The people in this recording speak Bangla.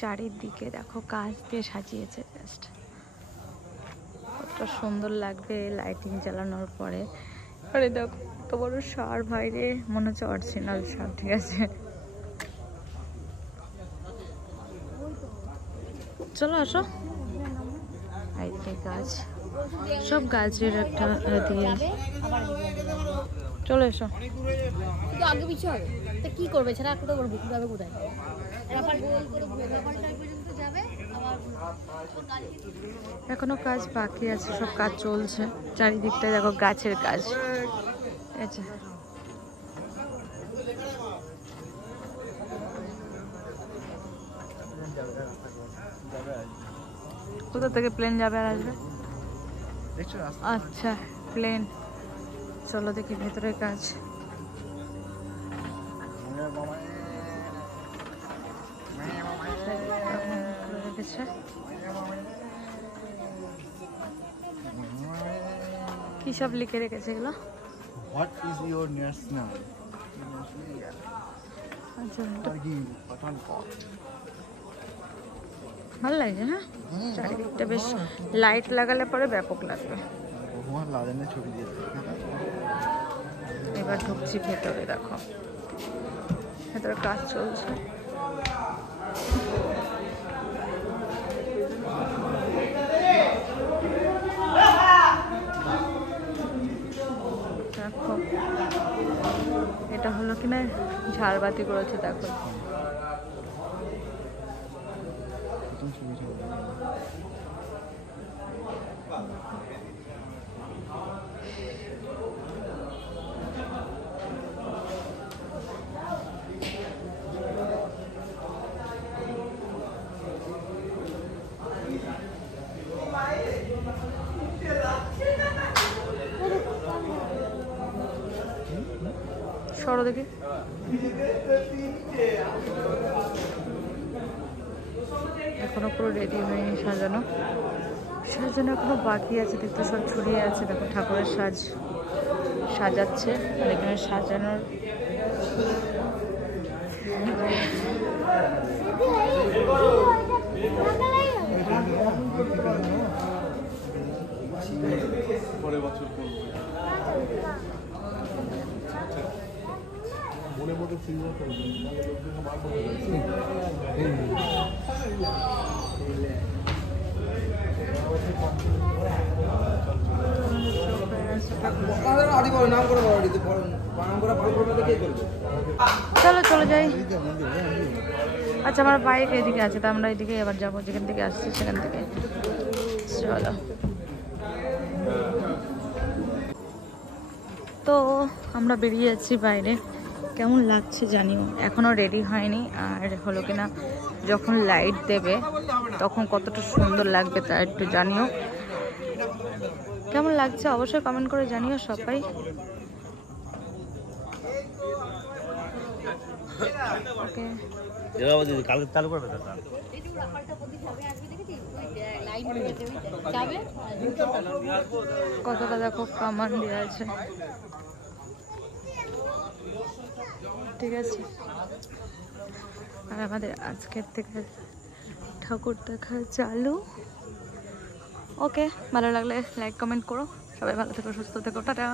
চারিদিকে দেখো কাঁচ দিয়ে সাজিয়েছে, জাস্ট কতটা সুন্দর লাগবে লাইটিং জ্বালানোর পরে। আরে দেখো কত বড় ষাঁড়, বাইরে মনে হচ্ছে অরিজিনাল ষাঁড়। ঠিক আছে, চলো আসো। এই গাছ, সব গাছের একটা দিয়ে, চলে এসো। আগে পিছু হবে তা কি করবে, ছাড়া একটা করবো কিভাবে, কোথায় এখনো কাজ বাকি আছে, সব কাজ চলছে। চারিদিকটা দেখো গাছের কাজ। আচ্ছা, কোথা থেকে প্লেন যাবে আর আসবে? আচ্ছা প্লেন, চলো দেখি ভেতরে কাজ। কি সব লিখে রেখেছে এগুলো? What is your national? আচ্ছা, Pathankot. ভালো লাগছে। হ্যাঁ, চারিদিকটা বেশ লাইট লাগালে পরে ব্যাপক লাগবে। বহুবার লাদেনের ছবি দিয়েছে। এবার ঢুকছি ভেতরে, দেখো ভেতরে কাজ চলছে। দেখো এটা হলো কিনা ঝাড়বাতি করেছে, দেখো সরো দেখি। এখনো পুরো রেডি হয়নি, সাজানো সাজানো এখনো বাকি আছে। দেখতে সব ছড়িয়ে আছে, দেখো ঠাকুরের সাজাচ্ছে। আর এখানে সাজানোর পরের বছর করবো। মনের মধ্যে সিলভার করবে, নাহলে লোকজনকে বার করে যাচ্ছে। চলো চলে যাই। আচ্ছা, আমার বাইক এদিকে আছে, তো আমরা এদিকে এবার যাবো, যেখান থেকে আসছি সেখান থেকে। চলো। তো আমরা বেরিয়ে যাচ্ছি বাইরে। কেমন লাগছে জানিও, এখনো রেডি হয়নি। আর হলো কিনা যখন লাইট দেবে তখন কতটা সুন্দর লাগবে তা একটু জানিও। কেমন লাগছে অবশ্যই কমেন্ট করে জানিও সবাই। ওকে, কতটা দেখো কামান দেওয়া আছে। ঠিক আছে, আর আমাদের আজকের থেকে ঠাকুর দেখা চালু। ওকে, ভালো লাগলে লাইক কমেন্ট করো। সবাই ভালো থেকো, সুস্থ থেকো, টাটা।